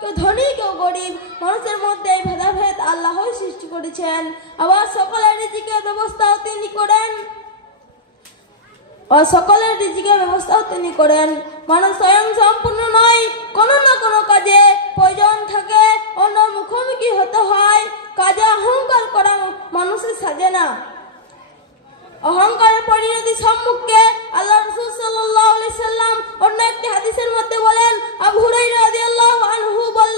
কেউ ধনী কেউ গরিব, মানুষের মধ্যে এই ভেদাভেদ আল্লাহই সৃষ্টি করেছেন। আবার সকলের রিজিকের ব্যবস্থাও তিনি করেন। সকলের রিজিকের ব্যবস্থাও তিনি করেন। মানুষ স্বয়ং সম্পূর্ণ নয়, কোনো না কোনো কাজে প্রয়োজন থাকে, অন্য মুখোমুখি হতে হয়। কাজে অহংকার করা মানুষের সাজে না। অহংকারের পরিণতি সম্মুখে আল্লাহ রসুল সাল্লাহ সাল্লাম অন্য একটি হাদিসের মধ্যে বলেন, আবু হুরাইরা রাদিয়াল্লাহু আনহু বল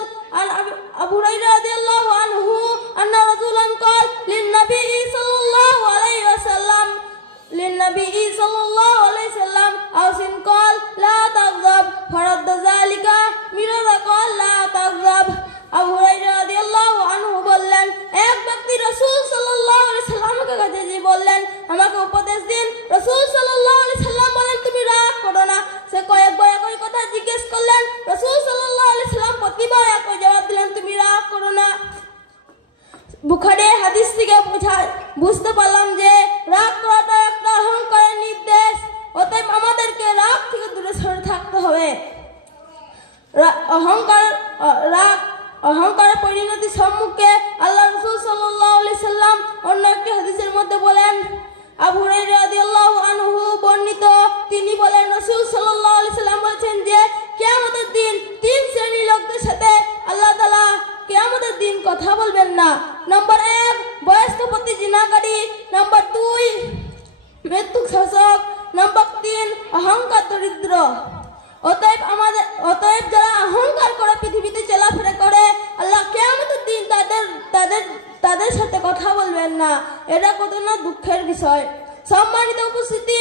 আবু হুরাইরা রাদিয়াল্লাহু আনহু আন্না রাজুলান কল, লিন-নবী সাল্লাল্লাহু সাল্লাম ওয়াসাল্লাম, লিন-নবী সাল্লাল্লাহু সাল্লাম আউসিন কল, লা তাগজাব, ফরাদ্দ যালিকা মিরাদা কল, লা তাগজাব। আবু আনহু বললেন এক ব্যক্তি রাসূল সাল্লাল্লাহু কাছে বললেন আমাকে উপদেশ দিন এটা কত না দুঃখের বিষয় সম্মানিত উপস্থিতি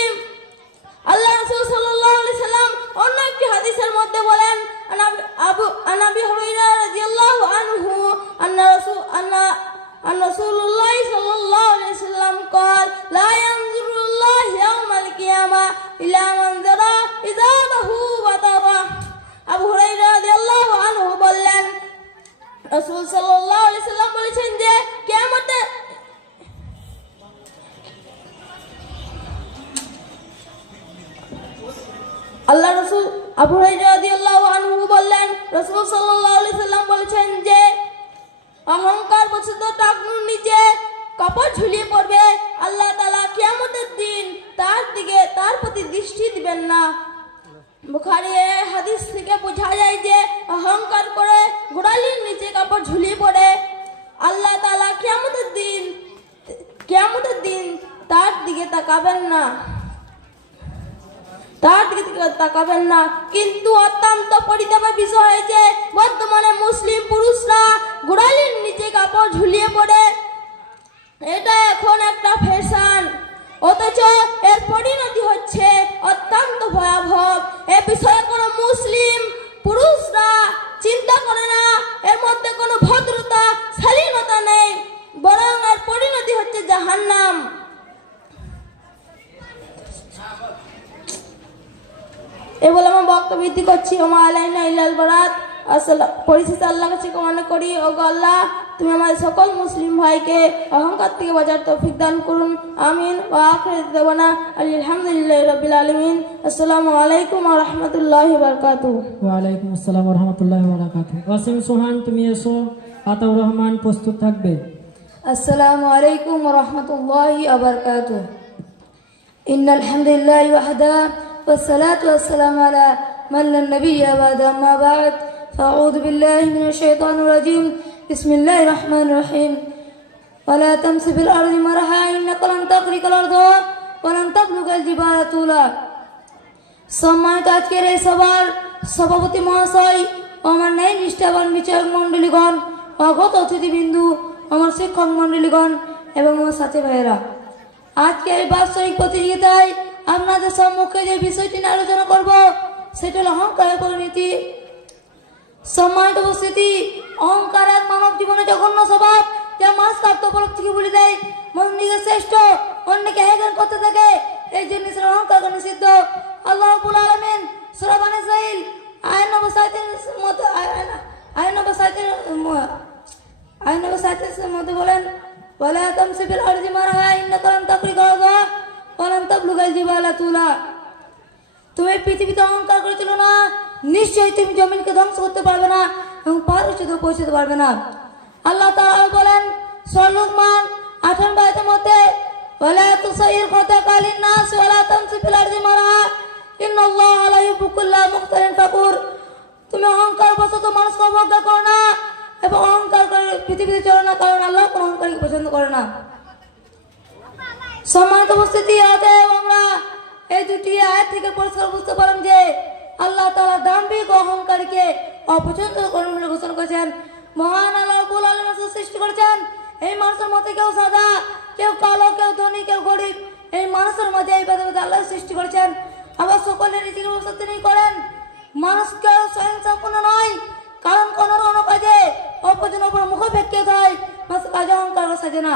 আল্লাহ রাসূল সাল্লাল্লাহু আলাইহি সাল্লাম অন্য একটি হাদিসের মধ্যে বলেন আনাবি আবু আনাবি হুরায়রা রাদিয়াল্লাহু আনহু আন্না রাসূল আন্না আন রাসূলুল্লাহ সাল্লাল্লাহু আলাইহি সাল্লাম قال لا ينظر الله يوم القيامة إلى من ذرى إزاره وطرى আবু হুরায়রা রাদিয়াল্লাহু আনহু বললেন রাসূল সাল্লাল্লাহু আলাইহি সাল্লাম বলেছেন যে কিয়ামতে আল্লাহ রসুল আবু রাদিয়াল্লাহু আনহু বললেন, রসুল সাল্লাল্লাহু আলাইহি সাল্লাম বলেছেন যে, অহংকার বশত টাকনুর নিচে কাপড় ঝুলিয়ে পড়বে। আল্লাহ তাআলা কিয়ামতের দিন তার দিকে, তার প্রতি দৃষ্টি দিবেন না। বুখারী হাদিস থেকে বোঝা যায় যে, অহংকার করে গোড়ালির নিচে কাপড় ঝুলিয়ে পড়ে। আল্লাহ তাআলা কিয়ামতের দিন কিয়ামতের দিন তার দিকে তাকাবেন না। তার দিকে তাকাবেন না। কিন্তু অত্যন্ত পরিতাপের বিষয় হয়েছে বর্তমানে মুসলিম পুরুষরা গোড়ালির নিচে কাপড় ঝুলিয়ে পড়ে। এটা এখন একটা ফ্যাশন অথচ এর পরিণতি হচ্ছে অত্যন্ত ভয়াবহ। এ বিষয়ে কোনো মুসলিম পুরুষরা চিন্তা করে না। এর মধ্যে কোনো ভদ্রতা, শালীনতা নেই। বরং এর পরিণতি হচ্ছে জাহান্নাম। এ বলে আমার বক্তবৃদ্ধি করছি। ওমা আলাইনা ইলাল বরাত। পরিশেষে আল্লাহ কাছে মনে করি। ও আল্লাহ তুমি আমার সকল মুসলিম ভাইকে অহংকার থেকে বাজার তৌফিক দান করুন। আমিন। ও আখরে দেবনা আলহামদুলিল্লাহ রবিল আলমিন। আসসালামু আলাইকুম ওয়া রাহমাতুল্লাহি ওয়া বারাকাতুহু। ওয়া আলাইকুম আসসালাম ওয়া রাহমাতুল্লাহি ওয়াসিম সুহান তুমি এসো। আতাউর রহমান প্রস্তুত থাকবে। আসসালামু আলাইকুম ওয়া রাহমাতুল্লাহি ওয়া বারাকাতুহু। ইন্নাল ওয়াহদা والصلاة والسلام على من لا نبي بعد أما بعد فأعوذ بالله من الشيطان الرجيم بسم الله الرحمن الرحيم ولا تمس في الأرض مرحا إنك لن تخرق الأرض ولن تبلغ الجبال طولا সম্মানিত আজকের এই সবার সভাপতি মহাশয় ও আমার ন্যায় নিষ্ঠাবান বিচারক মণ্ডলীগণ অগত অতিথিবিন্দু আমার শিক্ষক মণ্ডলীগণ এবং আমার সাথী ভাইয়েরা আজকে এই বাৎসরিক প্রতিযোগিতায় আপনাদের সম্মুখে যে বিষয়টি নিয়ে আলোচনা করব, সেটা হলো অহংকারের পরিণতি। সম্মানিত উপস্থিতি, অহংকার এক মানব জীবনে জঘন্য স্বভাব, যা মাস থেকে বলে দেয়। মন দিকে শ্রেষ্ঠ, অন্যকে হেগান করতে থাকে, এই জিনিসের অহংকার নিষিদ্ধ। আল্লাহ আলামিন সূরা বানি ইসরাইল আয়াত নম্বর 37 মধ্যে, আয়াত নম্বর 37 আয়াত নম্বর 37 মধ্যে বলেন, ওয়ালা তামসি ফিল আরদি মারা লান তাকরিকা আরদা ওয়া অনন্তব লুগাল জিবালা তুলা। তুমি পৃথিবীতে অহংকার করেছিল না। নিশ্চয়ই তুমি জমিনকে ধ্বংস করতে পারবে না এবং পৌঁছতে পারবে না। আল্লাহ তাআলা বলেন সলুকমান আঠান বাইতের মধ্যে, ওয়ালা তুসাইর কথা কালিন নাস ওয়ালা তামসি ফিল আরদি মারহা ইন্নাল্লাহ লা ইউবকুল্লা মুখতারিন ফাকুর। তুমি অহংকার বশত মানুষকে অবজ্ঞা করো না এবং অহংকার করে পৃথিবীতে চলো না, কারণ আল্লাহ কোনো অহংকারীকে পছন্দ করে না। সম্মানিত আমরা। এই দুটি আয়াত থেকে পরিষ্কার বুঝতে পারলাম যে আল্লাহ তাআলা দাম্ভিক অহংকারীকে অপছন্দ করেন বলে ঘোষণা করেছেন। মহান আল্লাহ রব্বুল আলামিন সৃষ্টি করেছেন। এই মানুষের মধ্যে কেউ সাদা, কেউ কালো, কেউ ধনী, কেউ গরিব, এই মানুষের মধ্যে এই ভেদে আল্লাহ সৃষ্টি করেছেন। আবার সকলের নিজের ব্যবস্থা তিনি করেন। মানুষ কেউ স্বয়ং সম্পূর্ণ নয়, কারণ কোন কোনো কাজে অপজন উপর মুখ ভেক্কে হয়। মানুষ কাজে অহংকার সাজে না।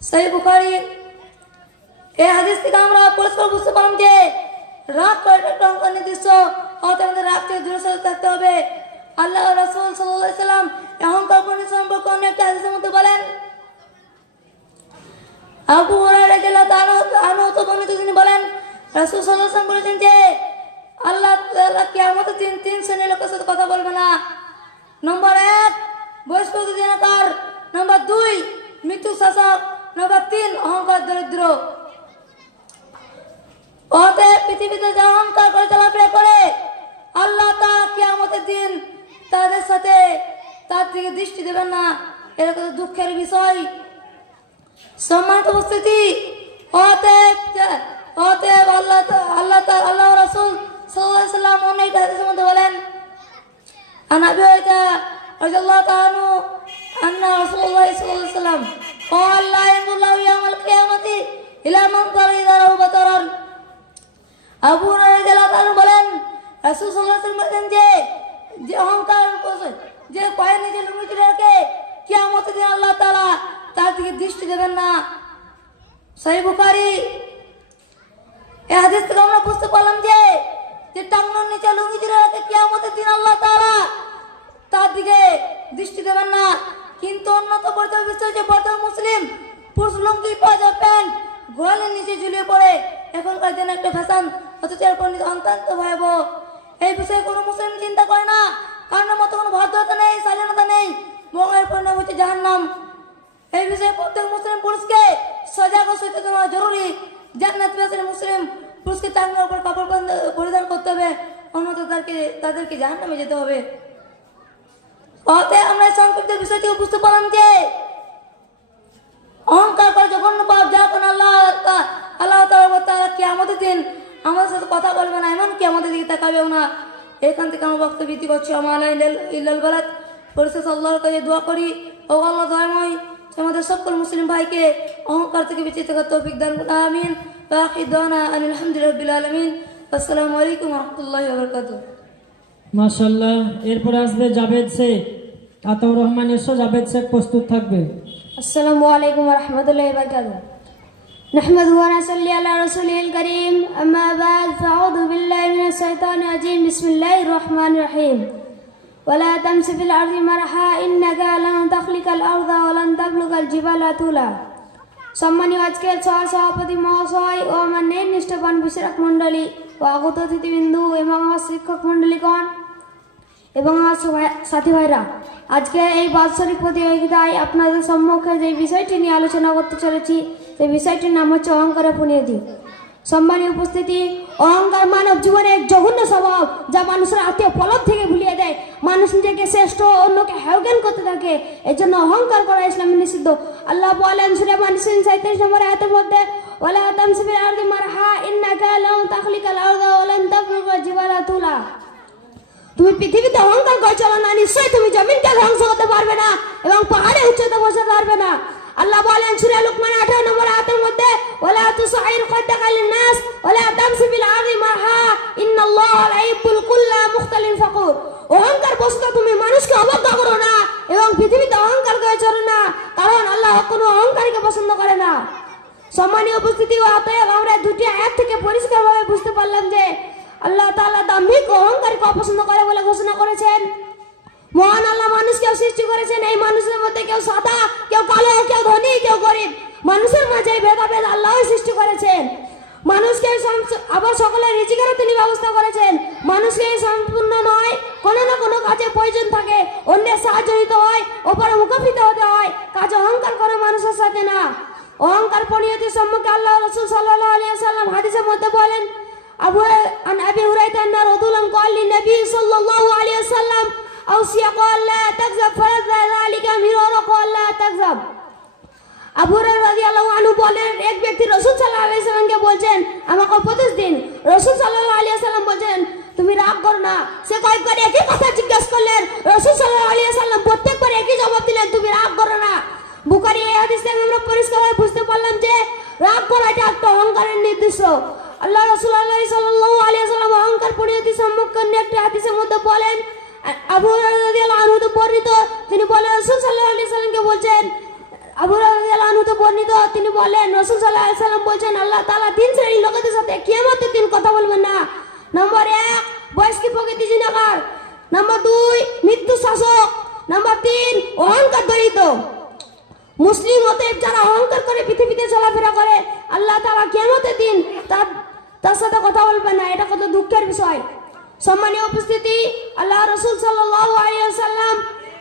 সেই বুখারী এই হাদিস থেকে আমরা পরিষ্কার বুঝতে পারলাম যে রাগ একটা নির্দিষ্ট অতএব আমাদের রাগ থেকে দূরে সরে থাকতে হবে আল্লাহ রাসূল আলাইহি সাল্লাম অহংকার পূর্ণ সম্পর্কে অন্য একটা হাদিসের মধ্যে বলেন আবু হুরায়রা রাদিয়াল্লাহু তাআলা আনহু তো বর্ণিত তিনি বলেন রাসূল সাল্লাল্লাহু আলাইহি বলেছেন যে আল্লাহ তাআলা কিয়ামতের দিন তিন শ্রেণির লোকের সাথে কথা বলবে না নম্বর এক বয়স্পতি জনকার নম্বর দুই মৃত্যু শাসক নম্বর তিন অহংকার, দরিদ্র। অতএব পৃথিবীতে যে অহংকার করে চলাফেরা করে, আল্লাহ তা কেয়ামতের দিন তাদের সাথে তার দিকে দৃষ্টি দেবেন না। এটা দুঃখের বিষয়। সম্মানিত উপস্থিতি, অতএব অতএব আল্লাহ আল্লাহ আল্লাহ রসুল সাল্লাম অনেক হাদিসের মধ্যে বলেন আনাবি হইতা রাজাল্লাহ তাহানু আন্না রাসুল্লাহ সাল্লাম ان رسول الله صلى الله عليه وسلم قال لا ينظر الله يوم القيامه الى من ضر اذا له بطرا আবু হুরায়রা বলেন রাসূল সাল্লাল্লাহু আলাইহি ওয়াসাল্লাম বলেন যে যে অহংকার বসে, যে পায়ে নিজে লুঙ্গিতে রাখে কিয়ামতের দিন আল্লাহ তাআলা তার দিকে দৃষ্টি দেবেন না সহিহ বুখারী এই হাদিস থেকে আমরা বুঝতে পারলাম যে যে টাঙ্গনের নিচে লুঙ্গি জুড়ে রাখে কিয়ামতের দিন আল্লাহ তাআলা তার দিকে দৃষ্টি দেবেন না কিন্তু অন্যত পরিচয় বিষয় যে বর্তমান মুসলিম, পুরুষ লুঙ্গি, পাজা, প্যান্ট গোয়ালের নিচে ঝুলিয়ে পড়ে। এখনকার দিনে একটা ফ্যাশন অথচ এর পরিণতি অত্যন্ত ভয়াবহ। এই বিষয়ে কোনো মুসলিম চিন্তা করে না। কারণের মতো কোনো ভদ্রতা নেই, স্বাধীনতা নেই। মঙ্গলের পরিণাম হচ্ছে জাহান্নাম। এই বিষয়ে প্রত্যেক মুসলিম পুরুষকে সজাগ ও সচেতন হওয়া জরুরি। জান্নাত পেয়েছেন মুসলিম পুরুষকে টাঙ্গার উপর কাপড় পরিধান- করতে হবে। অন্যথা তাদেরকে তাদেরকে জাহান্নামে যেতে হবে। অতএব আমরা সংক্ষিপ্ত বিষয় থেকে বুঝতে পারলাম যে, অহংকার করে জঘন্য পাপ আল্লাহ আল্লাহ তালা কি আমাদের দিন আমাদের সাথে কথা বলবে না, এমন কি আমাদের দিকে তাকাবেও না। এখান থেকে আমার বক্তব্য করছি আমার ইল্লাল কাছে দোয়া করি। ও আল্লাহ দয়াময়, আমাদের সকল মুসলিম ভাইকে অহংকার থেকে বেঁচে তৌফিক দান। আমিন। আসসালামু আলাইকুম রহমতুল্লাহ মাশাল্লাহ এরপরে আসবে জাভেদ শেখ আতাউর রহমান এসো জাভেদ শেখ প্রস্তুত থাকবে السلام عليكم ورحمة الله وبركاته نحمده ونصلي على رسوله الكريم أما بعد فأعوذ بالله من الشيطان الرجيم بسم الله الرحمن الرحيم ولا تمس في الأرض مرحا إنك لن تخلق الأرض ولن تبلغ الجبال طولا সম্মানীয় আজকের সহ সভাপতি মহাশয় ও আমার নিষ্ঠাবান বিচারক মণ্ডলী ও আগত অতিথিবৃন্দু এবং আমার শিক্ষক মণ্ডলীগণ এবং আমার সাথী ভাইরা, আজকে এই বাৎসরিক প্রতিযোগিতায় আপনাদের সম্মুখে যে বিষয়টি নিয়ে আলোচনা করতে চলেছি, সেই বিষয়টির নাম হচ্ছে অহংকারের পুনিয়তি। সম্মানীয় উপস্থিতি, অহংকার মানব জীবনের এক জঘন্য স্বভাব, যা মানুষের আত্মীয় পলব থেকে ভুলিয়ে দেয়। মানুষ নিজেকে শ্রেষ্ঠ অন্যকে হেয়জ্ঞান করতে থাকে এর জন্য অহংকার করা ইসলামে নিষিদ্ধ। আল্লাহ বলেন, সুরে মানুষের সাঁত্রিশ নম্বর আয়াতের মধ্যে ওলা তামসিবিল আরদি মারহা ইন্নাকা লাউ তাখলিকাল আরদা ওয়ালান তাবলুগা জিবালা তুলা। তুমি পৃথিবীতে অহংকার করছ না, নিশ্চয়ই তুমি জমিনকে ধ্বংস করতে পারবে না এবং পাহাড়ে উচ্চতে বসে পারবে না। আল্লাহ বলেন, সূরা লুকমান 18 নম্বর আয়াতের মধ্যে, ওয়ালা তুসাইর খাদাকা লিন-নাস, ওয়ালা তামশি বিল আরদি মাহা ইন্নাল্লাহ ইউহিব্বুল কুল্লা মুখতালিন ফাকুর। অহংকার বসত তুমি মানুষকে অবজ্ঞা করো না এবং পৃথিবীতে অহংকার করে চলো না, কারণ আল্লাহ কোনো অহংকারীকে পছন্দ করে না। সম্মানীয় উপস্থিতি ও অতএব আমরা দুটি আয়াত থেকে পরিষ্কারভাবে বুঝতে পারলাম যে আল্লাহ তাআলা দাম্ভিক অহংকারীকে অপছন্দ করে বলে ঘোষণা করেছেন। মহান আল্লাহ মানুষকে সৃষ্টি করেছেন, এই মানুষের মধ্যে কেউ সাদা, কেউ কালো, কেউ ধনী, কেউ গরিব। মানুষের মাঝে ভেদাভেদ আল্লাহ সৃষ্টি করেছেন। মানুষকে আবার সকলের রিজিকেরও তিনি ব্যবস্থা করেছেন। মানুষকে সম্পূর্ণ নয়, কোনো না কোনো কাজে প্রয়োজন থাকে। অন্যের সাহায্য হয়, ওপরে মুখোপিত হতে হয়। কাজে অহংকার করে মানুষের সাথে না। অহংকার পরিণতির সম্মুখে আল্লাহ রসুল সাল্লাহ আলিয়া সাল্লাম হাদিসের মধ্যে বলেন, আবু আন আবি হুরাইতা আন্না রাসূলান قال للنبي صلى الله عليه وسلم اوصي قال لا تكذب فلذ ذلك مرارا قال لا تكذب আবু হুরায়রা রাদিয়াল্লাহু আনহু বলেন এক ব্যক্তি রাসূল সাল্লাল্লাহু আলাইহি সাল্লামকে বলছেন আমাকে উপদেশ দিন রাসূল সাল্লাল্লাহু আলাইহি সাল্লাম বলেন তুমি রাগ করো না সে কয়েকবার একই কথা জিজ্ঞেস করলেন রাসূল সাল্লাল্লাহু আলাইহি সাল্লাম প্রত্যেকবার একই জবাব দিলেন তুমি রাগ করো না বুখারী এই হাদিস থেকে আমরা পরিষ্কারভাবে বুঝতে পারলাম যে রাগ করা এটা একটা অহংকারের নির্দিষ্ট আল্লাহ রাসূলুল্লাহ সাল্লাল্লাহু আলাইহি সাল্লাম অহংকার পরিণতি সম্মুখীন একটি হাদিসের মধ্যে বলেন, আবু আনহু তো বর্ণিত, তিনি বলেন, রাসূল সাল্লাল্লাহু আলাইহি সাল্লামকে বলছেন, আবু রাদিয়াল্লাহু তো বর্ণিত, তিনি বলেন, রাসূল সাল্লাল্লাহু আলাইহি সাল্লাম বলছেন, আল্লাহ তাআলা তিন শ্রেণির লোকেদের সাথে কিয়ামতের দিন কথা বলবেন না। নম্বর এক, বয়স্কি প্রকৃতি জিনাকার। নম্বর দুই, মৃত্যু শাসক। নম্বর তিন, অহংকার দরিদ্র মুসলিম অতএব যারা অহংকার করে পৃথিবীতে চলাফেরা করে, আল্লাহ তাআলা কিয়ামতের দিন তার তার সাথে কথা বলবেন না এটা কত দুঃখের বিষয় সম্মানীয় উপস্থিতি আল্লাহ রসুল সাল্লাল্লাহু আলাইহি ওয়াসাল্লাম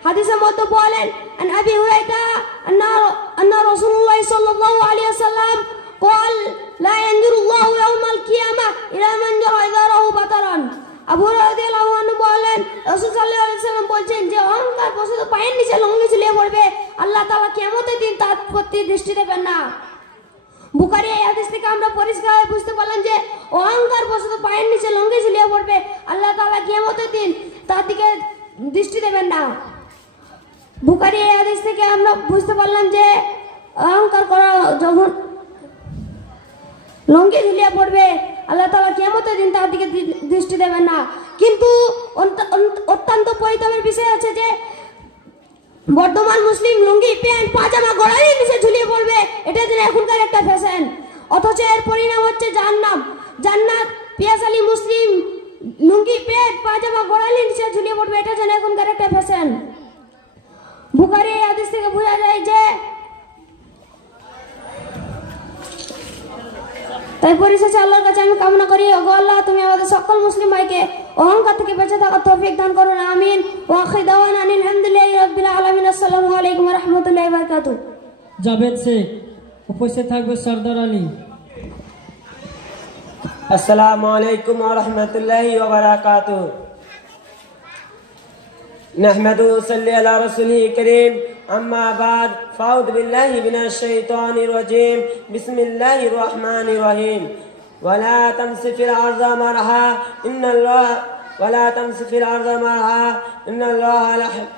হাদিসের মধ্যে বলেন আন আবি হুরাইরা আন্না আন্না রাসূলুল্লাহ সাল্লাল্লাহু আলাইহি ওয়াসাল্লাম قال لا ينظر الله يوم القيامة إلى من جرى إذاره بطرا আবু রাদিয়াল্লাহু আনহু বলেন রাসূল সাল্লাল্লাহু আলাইহি সাল্লাম বলছেন যে অহংকার বশত পায়ের নিচে লঙ্গি ঝুলিয়ে পড়বে আল্লাহ তাআলা কিয়ামতের দিন তার প্রতি দৃষ্টি দেবেন না বুখারী এই হাদিস থেকে আমরা পরিষ্কার বুঝতে পারলাম যে তাআলা দিন তার দিকে দৃষ্টি দেবেন না। বুকারি এই হাদিস থেকে আমরা বুঝতে পারলাম যে অহংকার করা যখন লঙ্গি ঝুলিয়ে পড়বে, আল্লাহ তাআলা কিয়ামতের দিন তার দিকে দৃষ্টি দেবেন না। কিন্তু অত্যন্ত পরিতাপের বিষয় আছে যে বর্তমান মুসলিম লুঙ্গি, প্যান্ট, পাজামা গড়াই নিচে ঝুলিয়ে পড়বে। এটা যেন এখনকার একটা ফ্যাশন অথচ এর পরিণাম হচ্ছে জাহান্নাম। জান্নাত পিয়াসালি মুসলিম লুঙ্গি, প্যান্ট পাজামা গড়ালি নিচে ঝুলিয়ে পড়বে। এটা যেন এখনকার একটা ফ্যাশন বুখারি এই হাদিস থেকে বোঝা যায় যে তাই পরিশেষে আল্লাহর কাছে আমি কামনা করি, ওগো আল্লাহ, তুমি আমাদের সকল মুসলিম ভাইকে অহংকার থেকে বেঁচে থাকার তৌফিক দান করুন আমিন। ওয়া আখির দাওয়ানা আনিল হামদুলিল্লাহি রাব্বিল আলামিন। আসসালামু আলাইকুম ওয়া রাহমাতুল্লাহি ওয়া বারাকাতুহু। জাভেদ শেখ উপস্থিত থাকবে সর্দার Ali. السلام عليكم ورحمة الله وبركاته. نحمد صلي على رسوله الكريم. أما بعد فأعوذ بالله من الشيطان الرجيم. بسم الله الرحمن الرحيم. ولا تمس في الأرض مرحا. إن الله ولا تمس في الأرض مرحا. إن الله لا يحب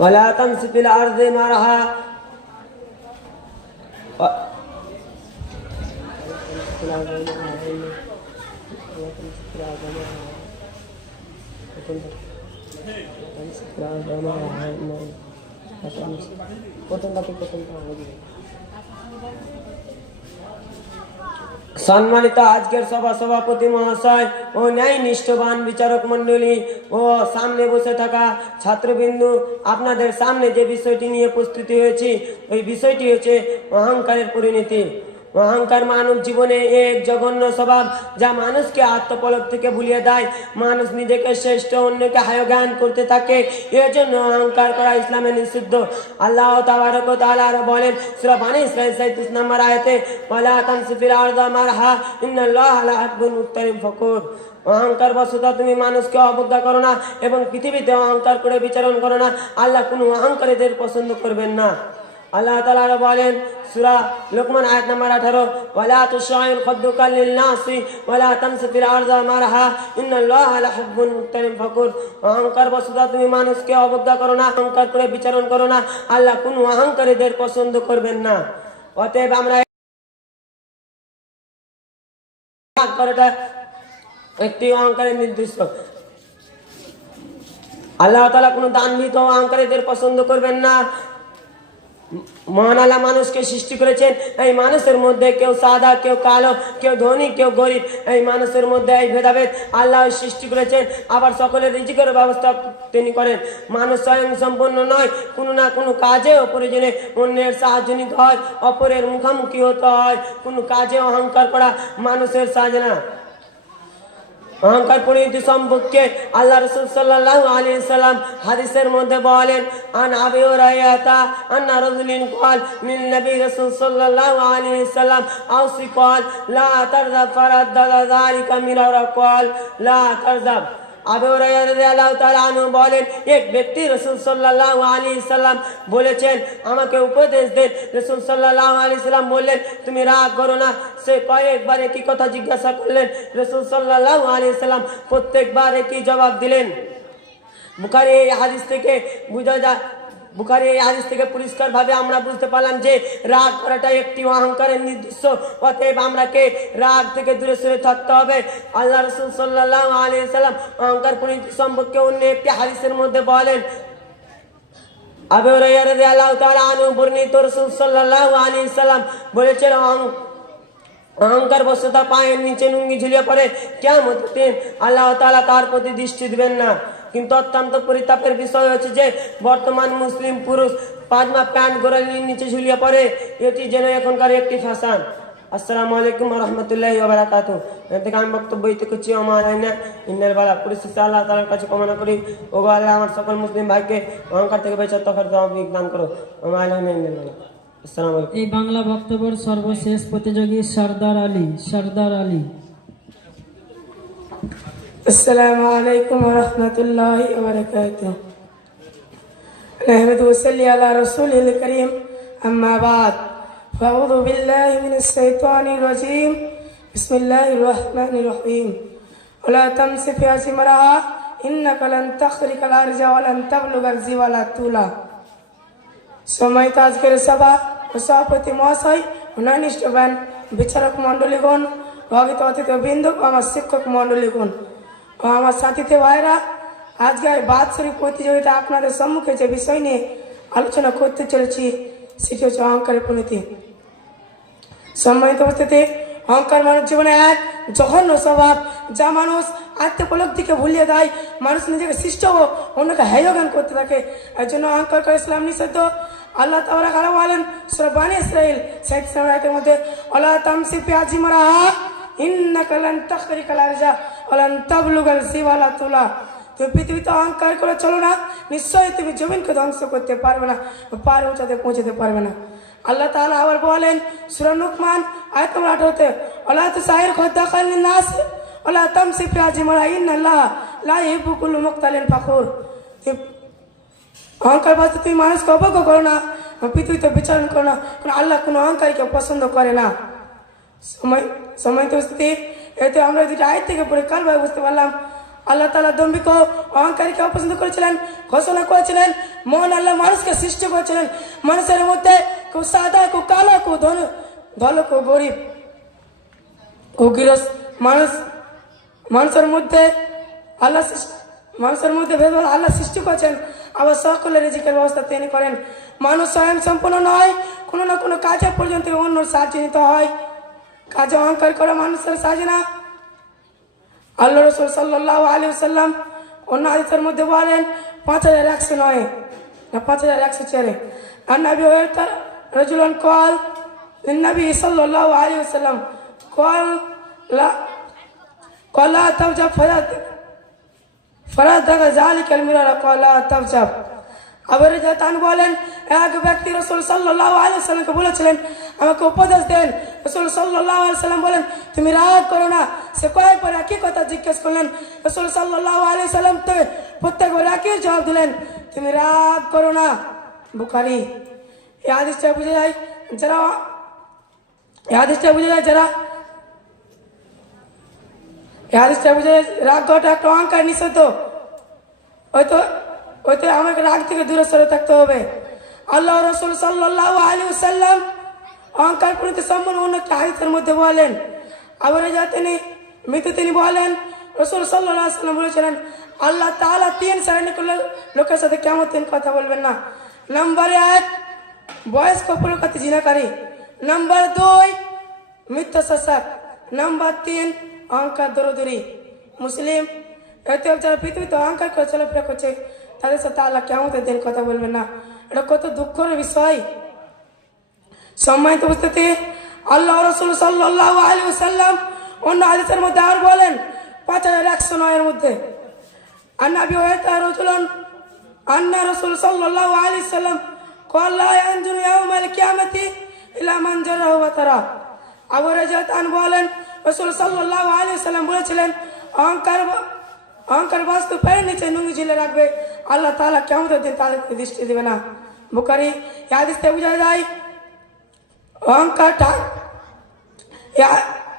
ولا تمس في الأرض مرحا. Potong batu, potong batu. সম্মানিত আজকের সভা সভাপতি মহাশয় ও ন্যায় নিষ্ঠবান বিচারক মণ্ডলী ও সামনে বসে থাকা ছাত্রবিন্দু, আপনাদের সামনে যে বিষয়টি নিয়ে প্রস্তুতি হয়েছি, ওই বিষয়টি হচ্ছে অহংকারের পরিণতি। অহংকার মানব জীবনে এক জঘন্য স্বভাব, যা মানুষকে আত্মপলক থেকে ভুলিয়ে দেয়। মানুষ নিজেকে শ্রেষ্ঠ, অন্যকে হায় জ্ঞান করতে থাকে। এর জন্য অহংকার করা ইসলামে নিষিদ্ধ। আল্লাহ তাবারক আরও বলেন, সূরা বানী ইসরাঈল 37 নম্বর আয়াতে, ওয়ালা অহংকার বশত তুমি মানুষকে অবজ্ঞা করো না এবং পৃথিবীতে অহংকার করে বিচারণ করো না। আল্লাহ কোনো অহংকারীদের পছন্দ করবেন না। আল্লাহ তাআলা বলেন, সূরা লোকমান আয়াত নাম্বার 18 ওয়ালা তুশাইর খদ্দুকা লিন-নাসি ওয়ালা তামসি ফিল আরদি মারহা, ইন্নাল্লাহা লাহিব্বুল মুক্তারিম ফাকুর। অহংকার বসুদা তুমি মানুষকে অবজ্ঞা করো না, অহংকার করে বিচারণ করো না, আল্লাহ কোন অহংকারীদের পছন্দ করবেন না। অতএব আমরা রাগ করাটা একটি অহংকারের নির্দিষ্ট। আল্লাহ তালা কোনো দানবিত অহংকারীদের পছন্দ করবেন না মহান আল্লাহ মানুষকে সৃষ্টি করেছেন। এই মানুষের মধ্যে কেউ সাদা, কেউ কালো, কেউ ধনী, কেউ গরিব। এই মানুষের মধ্যে এই ভেদাভেদ আল্লাহ সৃষ্টি করেছেন। আবার সকলের রিজিকের ব্যবস্থা তিনি করেন। মানুষ স্বয়ং সম্পন্ন নয়, কোনো না কোনো কাজে ও প্রয়োজনে অন্যের সাহায্য নিতে হয়, অপরের মুখোমুখি হতে হয়। কোনো কাজে অহংকার করা মানুষের সাজে না। অহংকার পরিণতি সম্পর্কে আল্লাহ রসুল সাল্লাহ আলী সাল্লাম হাদিসের মধ্যে বলেন, আন আবি রায়াতা আন্না রজুলিন কল মিন নবী রসুল সাল্লাহ আলী সাল্লাম আউসি কল লা তার ফারাদ দাদা দারিকা মিরা কল লা তারদা আবু আনহু বলেন, এক ব্যক্তি রসুল সাল্লাহ আলী ইসাল্লাম বলেছেন, আমাকে উপদেশ দেন। রসুল সাল্লাহ আলী ইসলাম বললেন, তুমি রাগ করো না, সে কয়েকবার একই কথা জিজ্ঞাসা করলেন? রসুল সাল্লাহ আলী ইসলাম প্রত্যেকবার একই জবাব দিলেন? বুখারি এই হাদিস থেকে বোঝা যায় বুখারী এই হাদিস থেকে পরিষ্কার ভাবে আমরা বুঝতে পারলাম যে রাগ করাটা একটি অহংকারের নির্দিষ্ট অতএব আমরাকে রাগ থেকে দূরে সরে থাকতে হবে। আল্লাহ রসুল সাল্লাহ আলী সাল্লাম অহংকার পরিণতি সম্পর্কে অন্য একটি হাদিসের মধ্যে বলেন, আবু হুরায়রা রাদিয়াল্লাহু তাআলা আনহু বর্ণিত রাসূল সাল্লাল্লাহু অহংকার বশতা পায়ের নিচে লুঙ্গি ঝুলিয়ে পড়ে কেমন আল্লাহ তাআলা তার প্রতি দৃষ্টি দিবেন না। কিন্তু অত্যন্ত পরিতাপের বিষয় হচ্ছে যে বর্তমান মুসলিম পুরুষ পাজমা প্যান্ট গোড়ালির নিচে ঝুলিয়ে পড়ে, এটি যেন এখনকার একটি ফ্যাশন আসসালামু আলাইকুম রহমতুল্লাহ বারাকাতু এর থেকে আমি বক্তব্য দিতে করছি আমার আইনা ইন্নার বালা পরিস্থিতি, আল্লাহ তালার কাছে কামনা করি। ও আল্লাহ, আমার সকল মুসলিম ভাইকে অহংকার থেকে বেঁচে তফার দান করো আমার আইনা ইন্নার বালা। এই বাংলা বক্তব্যের সর্বশেষ প্রতিযোগী সর্দার আলী সর্দার আলী। السلام عليكم ورحمة الله وبركاته نحمد وصلي على رسوله الكريم أما بعد فأعوذ بالله من الشيطان الرجيم بسم الله الرحمن الرحيم ولا تمس في أسمرها إنك لن تخرق الأرض ولن تبلغ الجبال طولا সময় তো আজকের সভা ও সভাপতি মহাশয় অন্যান্যবান বিচারক মণ্ডলীগণ ভগিত অতিথি বৃন্দ ও আমার শিক্ষক মণ্ডলীগণ ও আমার সাথীতে ভাইরা আজকে এই বাৎসরিক প্রতিযোগিতা আপনাদের সম্মুখে যে বিষয় নিয়ে আলোচনা করতে চলেছি, সেটি হচ্ছে অহংকারের পরিণতি। সম্মানিত অবস্থাতে অহংকার মানুষ জীবনে এক জঘন্য স্বভাব, যা মানুষ আত্মোপলব্ধিকে ভুলিয়ে দেয়, মানুষ নিজেকে সৃষ্ট ও অন্যকে হেয়জ্ঞান করতে থাকে। এর জন্য অহংকার করে ইসলাম নিষিদ্ধ। আল্লাহ তাবারা খারাপ বলেন, সুরা বানি ইসরাইল সাইড সামরাইতের মধ্যে আল্লাহ তামসি পেঁয়াজি মারা তুমি পৃথিবীতে অহংকার করে চলো না, নিশ্চয়ই তুমি জমিনকে ধ্বংস করতে পারবে না, পার উঁচাতে পৌঁছাতে পারবে না। আল্লাহ তাআলা আবার বলেন, সূরা লুকমান আয়াত নম্বর 18 তে আল্লাহ তো সাহির খদ্দাকাল নাস আল্লাহ তামসি ফি আজমারা ইন্নাল্লাহ লা ইহিব্বু কুল্লু মুক্তালিন ফাখুর। তুমি অহংকার করো না বিচারণ করো না আল্লাহ কোনো অহংকারীকে পছন্দ করে না। সময় সময় তো স্থিতি এতে আমরা দুটো আয় থেকে পড়ে কালভাবে বুঝতে পারলাম। আল্লাহ তালা দম্বিক অহংকারীকে অপছন্দ করেছিলেন, ঘোষণা করেছিলেন, মহান আল্লাহ মানুষকে সৃষ্টি করেছিলেন। মানুষের মধ্যে কেউ সাদা কেউ কালো কেউ ধন ধল কেউ গরিব ও গিরস মানুষ। মানুষের মধ্যে আল্লাহ মানুষের মধ্যে ভেদভাব আল্লাহ সৃষ্টি করেছেন। আবার সকলের রিজিকের ব্যবস্থা তিনি করেন। মানুষ স্বয়ং সম্পূর্ণ নয়, কোনো না কোনো কাজে পর্যন্ত অন্য সাহায্য নিতে হয়। কাজে অহংকার করা মানুষের সাজে না আল্লাহ রসুল সাল্লাহ আলী সাল্লাম অন্য হাদিসের মধ্যে বলেন, পাঁচ হাজার একশো নয়, না, পাঁচ হাজার একশো চারে। আর নবী তার রজুলন কল নবী সাল্লাহ আলী সাল্লাম কল কলা তব যা ফরাদ ফরাদ দেখা জালিকাল মিরারা কলা তব যাব আবার তান বলেন, এক ব্যক্তি রসুল সাল্লাহ আলাইসাল্লামকে বলেছিলেন আমাকে উপদেশ দেন। রসুল সাল্লাহ আলাইসাল্লাম বলেন, তুমি রাগ করো না। সে কয়েকবার একই কথা জিজ্ঞেস করলেন। রসুল সাল্লাহ আলাইসাল্লাম তো প্রত্যেকবার একই জবাব দিলেন, তুমি রাগ করো না। বুখারি। এই হাদিসটা বুঝে যায়, যারা এই হাদিসটা বুঝে যায়, যারা এই হাদিসটা বুঝে যায়, রাগ করাটা একটা অহংকার নিষেধ। ওই তো ওই তো আমাকে রাগ থেকে দূরে সরে থাকতে হবে। আল্লাহ রসুল সাল্লাহ আলী সাল্লাম অহংকার প্রতি সম্পূর্ণ অন্য একটা হাদিসের মধ্যে বলেন। আবার যা তিনি মৃত্যু তিনি বলেন, রসুল সাল্লাম বলেছিলেন, আল্লাহ তাআলা তিন শ্রেণি লোকের সাথে কেমন তিন কথা বলবেন না? নম্বর এক, বয়স্ক পুলকাতি জিনাকারী। নাম্বার দুই মিথ্যা শাসক নাম্বার তিন, অহংকার দরদরি। মুসলিম, এতে যারা পৃথিবীতে অহংকার করে চলাফেরা করছে, তাদের সাথে আল্লাহ কেমন দিন কথা বলবেন না। এটা কত দুঃখের বিষয়। সম্মানিত উপস্থিতি আল্লাহ রসুল সাল্লাহ আলী সাল্লাম অন্য হাদিসের মধ্যে আর বলেন, পাঁচ হাজার একশো নয়ের মধ্যে। আন্নাবি হয়তা রসুলন আন্না রসুল সাল্লাহ আলী সাল্লাম কল্লা ইয়ানজুর ইয়াউমাল কিয়ামতি ইলা জারাহু ওয়া তারা। আবু রাজাতান বলেন, রসুল সাল্লাল্লাহু আলাইহি সাল্লাম বলেছিলেন, অহংকার অহংকার বাস্তু নিচে নুঙ্গি ঝিলে রাখবে, আল্লাহ তাআলা কিয়ামতের দিন তাদেরকে দৃষ্টি দেবে না। বুখারী হাদিস যায় অহংকারটা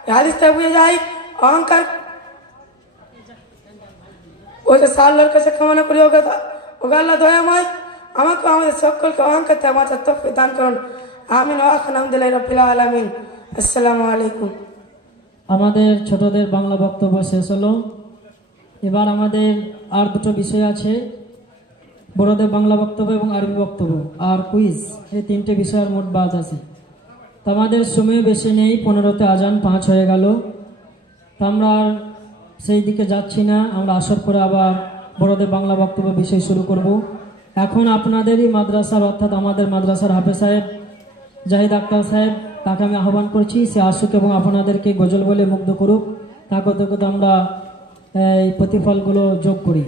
এই হাদিস থেকে বোঝা যায়, অহংকার ওই যে সাল্লার কাছে কামনা করি ওকে আল্লাহ দয়াময়, আমাকে আমাদের সকলকে অহংকার বাঁচার তফিক দান করুন। আমিন আলহামদুলিল্লাহ রবিল আলমিন। আসসালামু আলাইকুম। আমাদের ছোটদের বাংলা বক্তব্য শেষ হলো। এবার আমাদের আর দুটো বিষয় আছে, বড়দের বাংলা বক্তব্য এবং আরবি বক্তব্য। আর কুইজ এই তিনটে বিষয়ের মোট বাদ আছে। আমাদের সময় বেশি নেই, পনেরোতে আজান পাঁচ হয়ে গেল। তো আমরা আর সেই দিকে যাচ্ছি না, আমরা আসর করে আবার বড়দের বাংলা বক্তব্য বিষয় শুরু করব। এখন আপনাদেরই মাদ্রাসার, অর্থাৎ আমাদের মাদ্রাসার হাফেজ সাহেব, জাহিদ আক্তার সাহেব, তাকে আমি আহ্বান করছি, সে আসুক এবং আপনাদেরকে গজল বলে মুগ্ধ করুক। তা করতে করতে আমরা, এই প্রতিফলগুলো যোগ করি।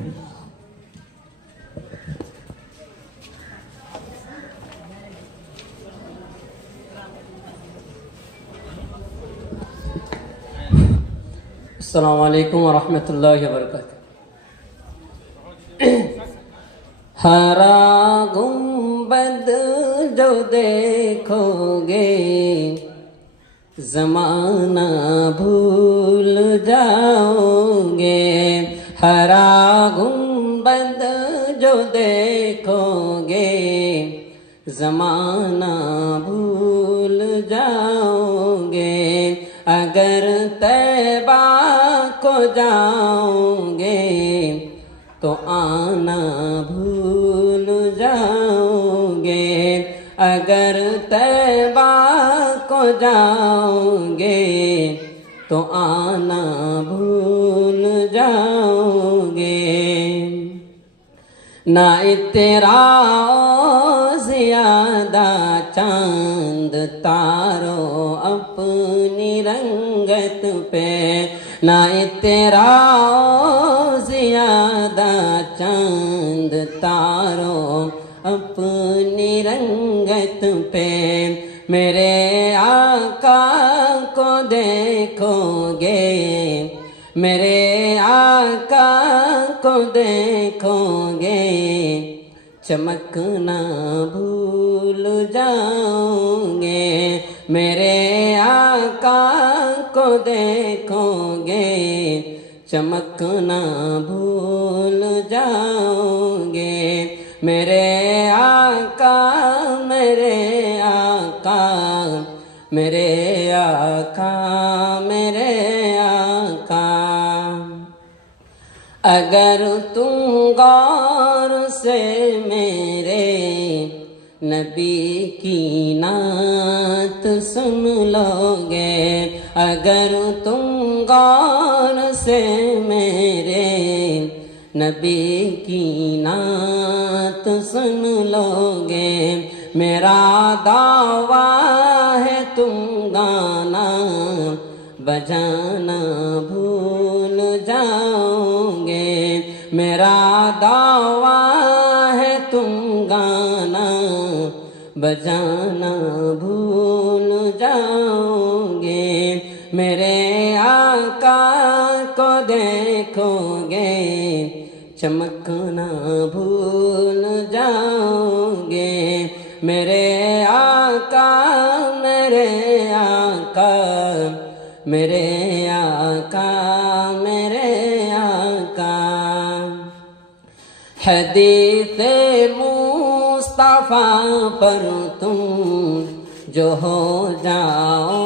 السلام علیکم ورحمۃ اللہ وبرکاتہ۔ ہرا گنبد جو دیکھو گے زمانہ بھول جاؤ گے ہرا گنبد جو دیکھو گے زمانہ بھول جاؤ جاؤں گے تو آنا بھول جاؤں گے اگر طیبہ کو جاؤں گے تو آنا بھول جاؤں گے نہ تیرا زیادہ چاند تارو اپنی رنگت پہ نہ تیرا زیادہ چند تاروں اپنی رنگت پہ میرے آقا کو دیکھو گے میرے آقا کو دیکھو گے چمکنا بھول جاؤں گے میرے آقا کو دیکھو گے، چمکنا بھول جاؤں گے۔ میرے آقا میرے آقا میرے آقا میرے آقا۔ اگر تم غور سے نبی کی نعت سن لو گے اگر تم غور سے میرے نبی کی نعت سن لو گے میرا دعویٰ ہے تم گانا بجانا بھول جاؤ گے میرا دعویٰ ہے تم گانا بجانا بھول جاؤ گے میرے آقا کو دیکھو گے چمکنا بھول جاؤ گے میرے آقا میرے آقا میرے آقا میرے آقا۔ حدیث پر تم جو ہو جاؤ،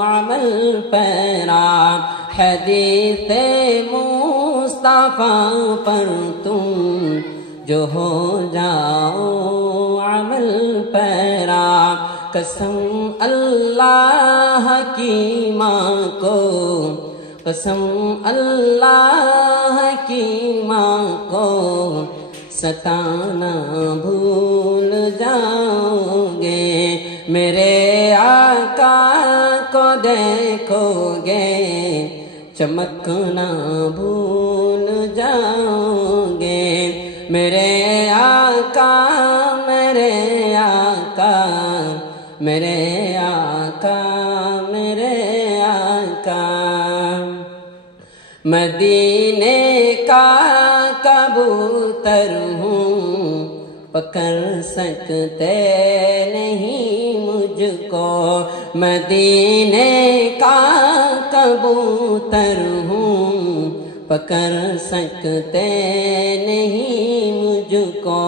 عمل پیرا، حدیث مصطفیٰ پر تم جو ہو جاؤ، عمل پیرا، قسم اللہ کی ماں کو، قسم اللہ کی ماں کو ستانا بھول جاؤ گے میرے آقا کو دیکھو گے چمکنا بھول جاؤ گے میرے آقا میرے آقا میرے آقا میرے آقا۔ مدینے کا کبوتر ہوں، پکڑ سکتے نہیں مجھ کو مدینے کا کبوتر ہوں، پکڑ سکتے نہیں مجھ کو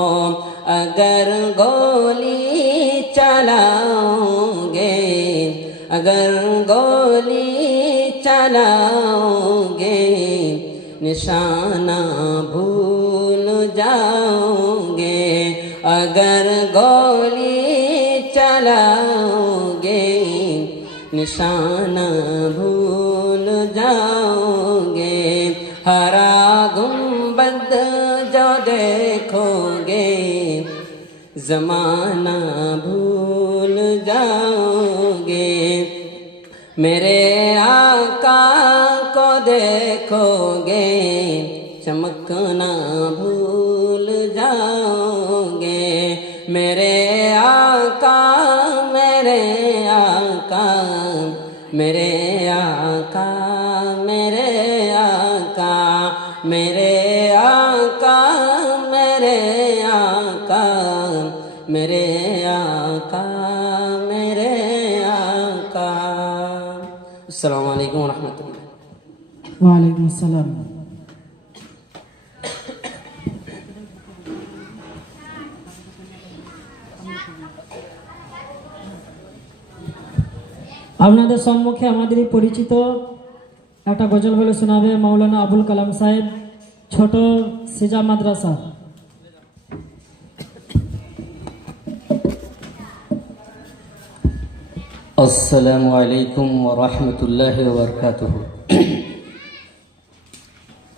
اگر گولی چلاؤں گے، اگر گولی چلاؤں گے، نشانہ بھول جاؤں گے۔ اگر گولی چلاؤ گے، نشانہ بھول جاؤ گے۔ ہرا گنبد جو دیکھو گے، زمانہ بھول جاؤ گے۔ میرے آقا کو دیکھو گے، چمکنا بھول میرے آقا میرے آقا میرے آقا میرے آقا میرے آقا میرے آقا میرے آقا۔ السلام علیکم ورحمۃ اللہ۔ وعلیکم السلام۔ আপনাদের সম্মুখে আমাদের পরিচিত একটা গজল বলে শোনাবে মৌলানা আবুল কালাম সাহেব, ছোট সিজা মাদ্রাসা। আসসালামু আলাইকুম ওরহমতুল্লাহ বরকাতুহ।